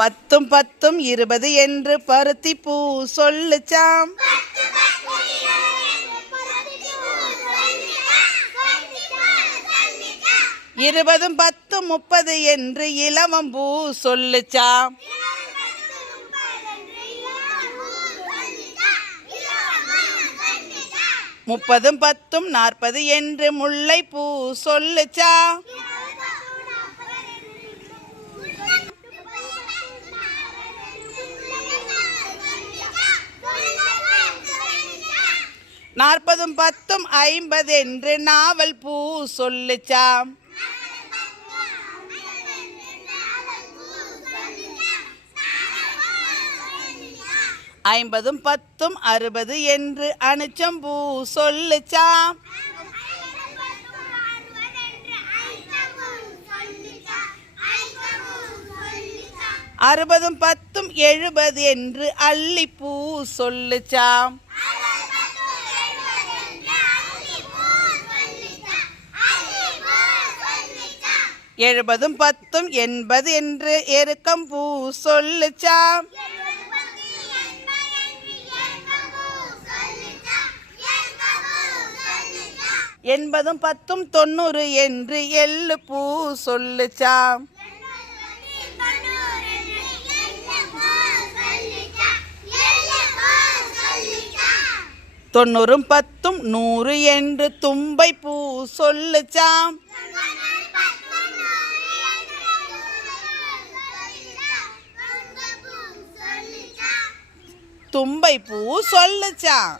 பத்தும் பத்தும் இருபது என்று பருத்தி பூ சொல்லுச்சாம் இருபதும் பத்தும் முப்பது என்று இளவம் பூ சொல்லுச்சாம் முப்பதும் பத்தும் நாற்பது என்று முல்லைப்பூ சொல்லுச்சா நாற்பதும் பத்தும் ஐம்பது என்று நாவல் பூ சொல்லுச்சாம் ஐம்பதும் பத்தும் அறுபது என்று அனுச்சம் பூ சொல்லுச்சாம் அறுபதும் பத்தும் எழுபது என்று அள்ளிப்பூ சொல்லுச்சாம் எழுபதும் பத்தும் எண்பது என்று எருக்கம் பூ சொல்லுச்சா? எண்பதும் பத்தும் தொண்ணூறு என்று எள்ளு பூ சொல்லுச்சா? தொண்ணூறும் பத்தும் நூறு என்று தும்பை பூ சொல்லுச்சாம் தும்பை பூ சொல்லுச்சான்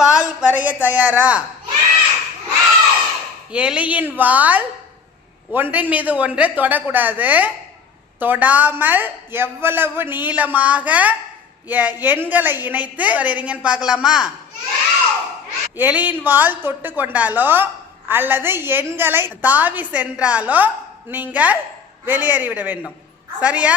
வால் வரைய தயாரா? எலியின் வால் ஒன்றின் மீது ஒன்று தொடக்கூடாது. தொடாமல் எவ்வளவு நீளமாக எண்களை இணைத்து வரைகிறீங்கன்னு பார்க்கலாமா? எலியின் வால் தொட்டு கொண்டாலோ அல்லது எண்களை தாவி சென்றாலோ நீங்கள் வெளியேறிவிட வேண்டும். சரியா?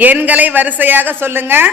எண்களை வரிசையாக சொல்லுங்கள்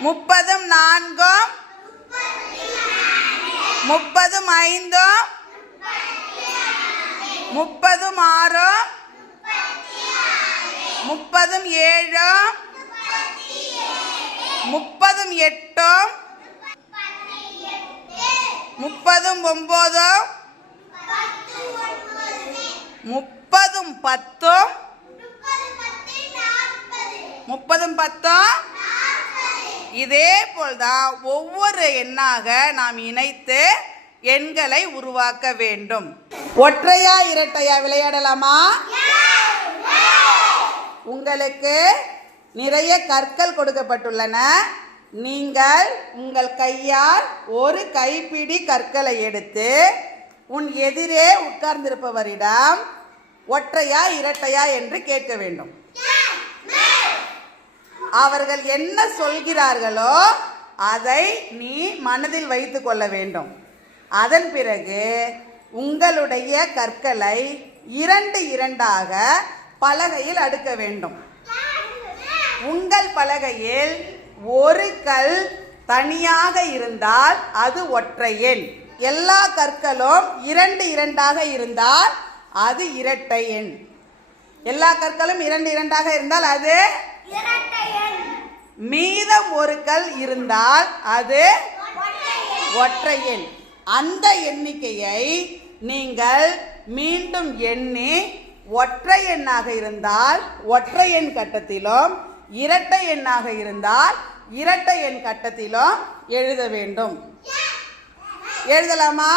முப்பதும் நான்கும். முப்பதும் ஐந்தும். முப்பதும் ஆறும். முப்பதும் ஏழும். முப்பதும் எட்டும். முப்பதும் ஒன்பதும் முப்பதும் பத்தும். முப்பதும் பத்தும். இதே போல்தான் ஒவ்வொரு எண்ணாக நாம் இணைத்து எண்களை உருவாக்க வேண்டும். ஒற்றையா இரட்டையா விளையாடலாமா? உங்களுக்கு நிறைய கற்கள் கொடுக்கப்பட்டுள்ளன. நீங்கள் உங்கள் கையால் ஒரு கைப்பிடி கற்களை எடுத்து உன் எதிரே உட்கார்ந்திருப்பவரிடம் ஒற்றையா இரட்டையா என்று கேட்க வேண்டும். அவர்கள் என்ன சொல்கிறார்களோ அதை நீ மனதில் வைத்து கொள்ள வேண்டும். அதன் பிறகு உங்களுடைய கற்களை இரண்டு இரண்டாக பலகையில் அடுக்க வேண்டும். உங்கள் பலகையில் ஒரு கல் தனியாக இருந்தால் அது ஒற்றை எண். எல்லா கற்களும் இரண்டு இரண்டாக இருந்தால் அது இரட்டை எண். எல்லா கற்களும் இரண்டு இரண்டாக இருந்தால் அது மீதம் ஒரு கல் இருந்தால் அது ஒற்றை எண் அந்த எண்ணிக்கையை நீங்கள் மீண்டும் எண்ணி ஒற்றை எண்ணாக இருந்தால் ஒற்றை எண் கட்டத்திலும் இரட்டை எண்ணாக இருந்தால் இரட்டை எண் கட்டத்திலும் எழுத வேண்டும். எழுதலாமா?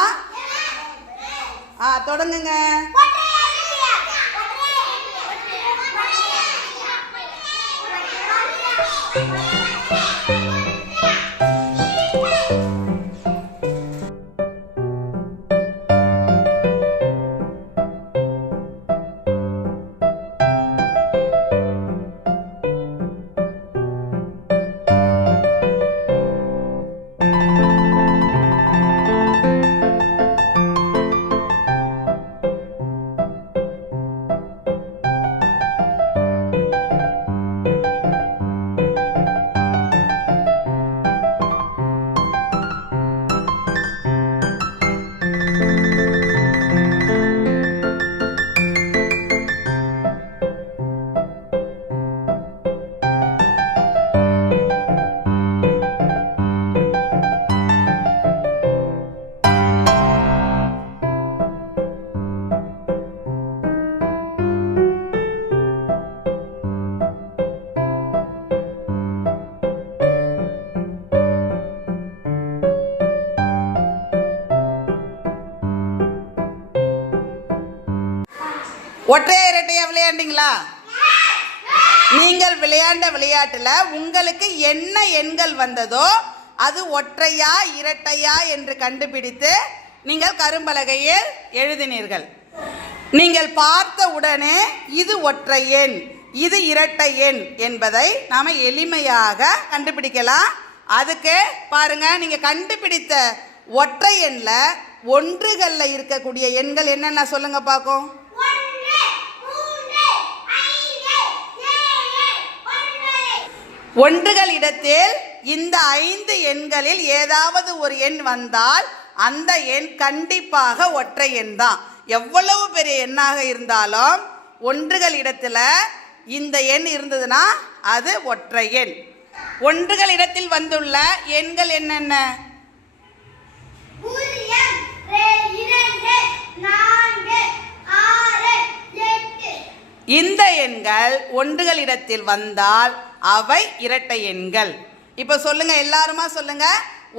ஆ தொடங்குங்க. ஒற்றையா இரட்டையா விளையாண்டீங்களா? நீங்கள் விளையாண்ட விளையாட்டுல உங்களுக்கு என்ன எண்கள் வந்ததோ அது ஒற்றையா இரட்டையா என்று கண்டுபிடித்து நீங்கள் கரும்பலகையில் எழுதினீர்கள். நீங்கள் பார்த்த உடனே இது ஒற்றை எண் இது இரட்டை எண் என்பதை நாம எளிமையாக கண்டுபிடிக்கலாம். அதுக்கு பாருங்க நீங்க கண்டுபிடித்த ஒற்றை எண்ல ஒன்றுகளில் இருக்கக்கூடிய எண்கள் என்னென்ன சொல்லுங்க பார்க்கும் ஒன்று மூன்று ஐந்து ஏழு ஒன்றுகள் இடத்தில் இந்த ஐந்து எண்களில் ஏதாவது ஒரு எண் வந்தால் அந்த எண் கண்டிப்பாக ஒற்றை எண் தான். எவ்வளவு பெரிய எண்ணாக இருந்தாலும் ஒன்றுகள் இடத்துல இந்த எண் இருந்ததுன்னா அது ஒற்றை எண். ஒன்றுகள் இடத்தில் வந்துள்ள எண்கள் என்னென்ன? இந்த எண்கள் ஒன்றுகள் இடத்தில் வந்தால் அவை இரட்டை எண்கள். இப்போ சொல்லுங்க எல்லாருமா சொல்லுங்க.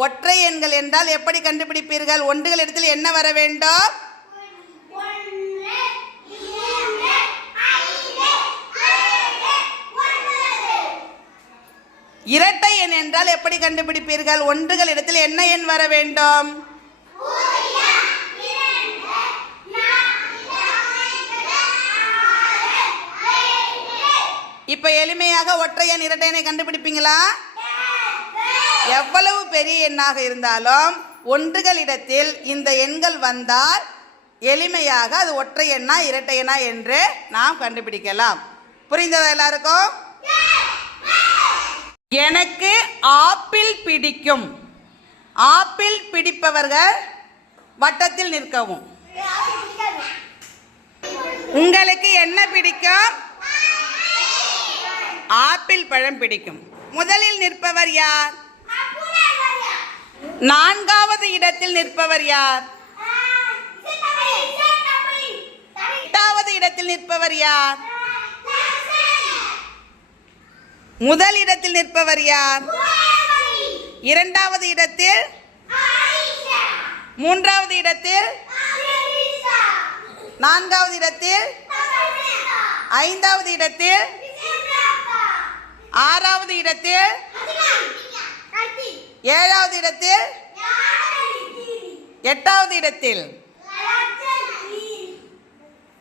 ஒற்றை எண்கள் என்றால் எப்படி கண்டுபிடிப்பீர்கள்? ஒன்றுகள் இடத்தில் என்ன வர வேண்டும்? இரட்டை எண் என்றால் எப்படி கண்டுபிடிப்பீர்கள்? ஒன்றுகள் இடத்தில் என்ன எண் வர வேண்டும் பூஜ்ஜியம் இரண்டு நான்கு ஐந்து ஆறு ஏழு இப்போ எளிமையாக ஒற்றை இரட்டையனை கண்டுபிடிப்பீங்களா? எவ்வளவு பெரிய எண்ணாக இருந்தாலும் ஒன்றுகள் இடத்தில் இந்த எண்கள் வந்தால் எளிமையாக அது ஒற்றை எண்ணா இரட்டை எண்ணா என்று நாம் கண்டுபிடிக்கலாம். புரிந்ததா எல்லாருக்கும்? எனக்கு ஆப்பிள் பிடிக்கும். ஆப்பிள் பிடிப்பவர்கள் வட்டத்தில் நிற்கவும். உங்களுக்கு என்ன பிடிக்கும்? ஆப்பிள் பழம் பிடிக்கும். முதலில் நிற்பவர் யார்? நான்காவது இடத்தில் நிற்பவர் யார்? எட்டாவது இடத்தில் நிற்பவர் யார்? முதல் இடத்தில் நிற்பவர் யார்? இரண்டாவது இடத்தில்? மூன்றாவது இடத்தில்? நான்காவது இடத்தில்? ஐந்தாவது இடத்தில்? ஆறாவது இடத்தில் ஏழாவது இடத்தில் எட்டாவது இடத்தில்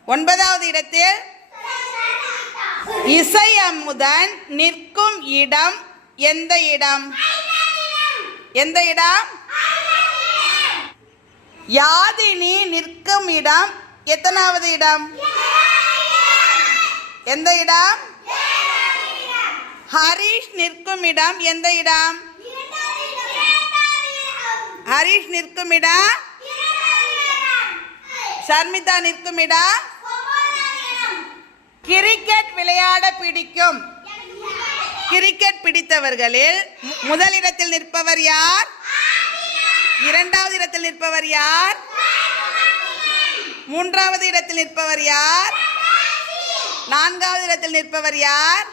ஒன்பதாவது இடத்தில் இசை அமுதன் நிற்கும் இடம் எந்த இடம்? எந்த இடம்? யாதினி நிற்கும் இடம் எத்தனாவது இடம்? எந்த இடம்? ஹரிஷ் நிற்கும் இடம் எந்த இடம்? ஹரிஷ் நிற்கும் இடம்? ஷர்மிதா நிற்கும் இடம்? கிரிக்கெட் விளையாட பிடிக்கும். கிரிக்கெட் பிடித்தவர்களில் முதல் முதலிடத்தில் நிற்பவர் யார்? இரண்டாவது இடத்தில் நிற்பவர் யார்? மூன்றாவது இடத்தில் நிற்பவர் யார்? நான்காவது இடத்தில் நிற்பவர் யார்?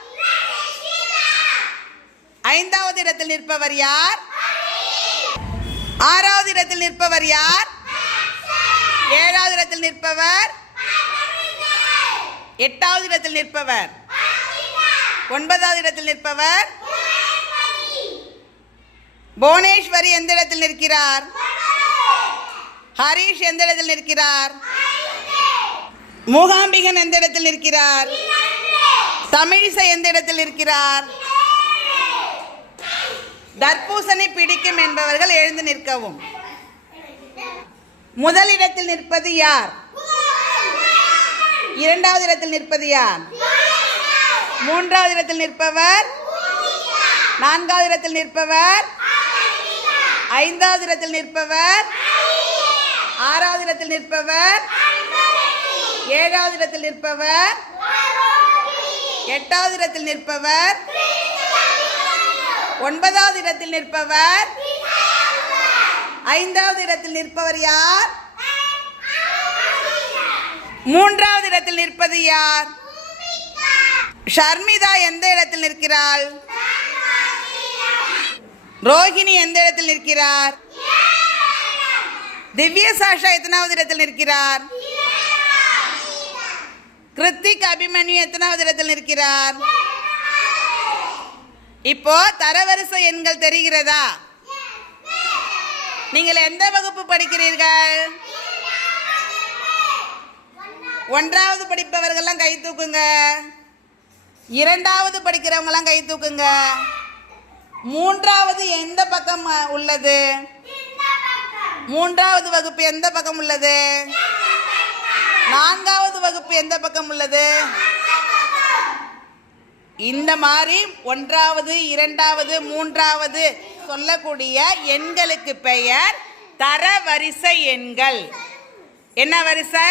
ஐந்தாவது இடத்தில் நிற்பவர் யார்? ஆறாவது இடத்தில் நிற்பவர் யார்? ஏழாவது இடத்தில் நிற்பவர்? எட்டாவது இடத்தில் நிற்பவர்? ஒன்பதாவது இடத்தில் நிற்பவர்? புவனேஸ்வரி எந்த இடத்தில் நிற்கிறார்? ஹரிஷ் எந்த இடத்தில் நிற்கிறார்? மூகாம்பிகன் எந்த இடத்தில் நிற்கிறார்? தமிழிசை எந்த இடத்தில் இருக்கிறார் தர்பூசணி பிடிக்கும் என்பவர்கள் எழுந்து நிற்கவும். முதலிடத்தில் நிற்பது யார்? இரண்டாவது இடத்தில் நிற்பது யார்? மூன்றாவது இடத்தில் நிற்பவர்? நான்காவது இடத்தில் நிற்பவர்? ஐந்தாவது இடத்தில் நிற்பவர்? ஆறாவது இடத்தில் நிற்பவர்? ஏழாவது இடத்தில் நிற்பவர்? எட்டாவது இடத்தில் நிற்பவர்? ஒன்பதாவது இடத்தில் நிற்பவர். ஐந்தாவது இடத்தில் நிற்பவர் யார்? மூன்றாவது இடத்தில் நிற்பது யார்? ஷர்மிதா எந்த இடத்தில் நிற்கிறாள்? ரோஹிணி எந்த இடத்தில் நிற்கிறார்? திவ்ய சாஷா எத்தனாவது இடத்தில் நிற்கிறார்? கிருத்திக் அபிமன்யு எத்தனாவது இடத்தில் நிற்கிறார்? இப்போ தரவரிசை எண்கள் தெரிகிறதா? நீங்கள் எந்த வகுப்பு படிக்கிறீர்கள்? ஒன்றாவது படிப்பவர்கள்லாம் கை தூக்குங்க. இரண்டாவது படிக்கிறவங்கலாம் கை தூக்குங்க. மூன்றாவது எந்த பக்கம் உள்ளது? மூன்றாவது வகுப்பு எந்த பக்கம் உள்ளது? நான்காவது வகுப்பு எந்த பக்கம் உள்ளது? இந்த மாதிரி ஒன்றாவது இரண்டாவது மூன்றாவது சொல்லக்கூடிய எண்களுக்கு பெயர் தரவரிசை எண்கள். என்ன வரிசை?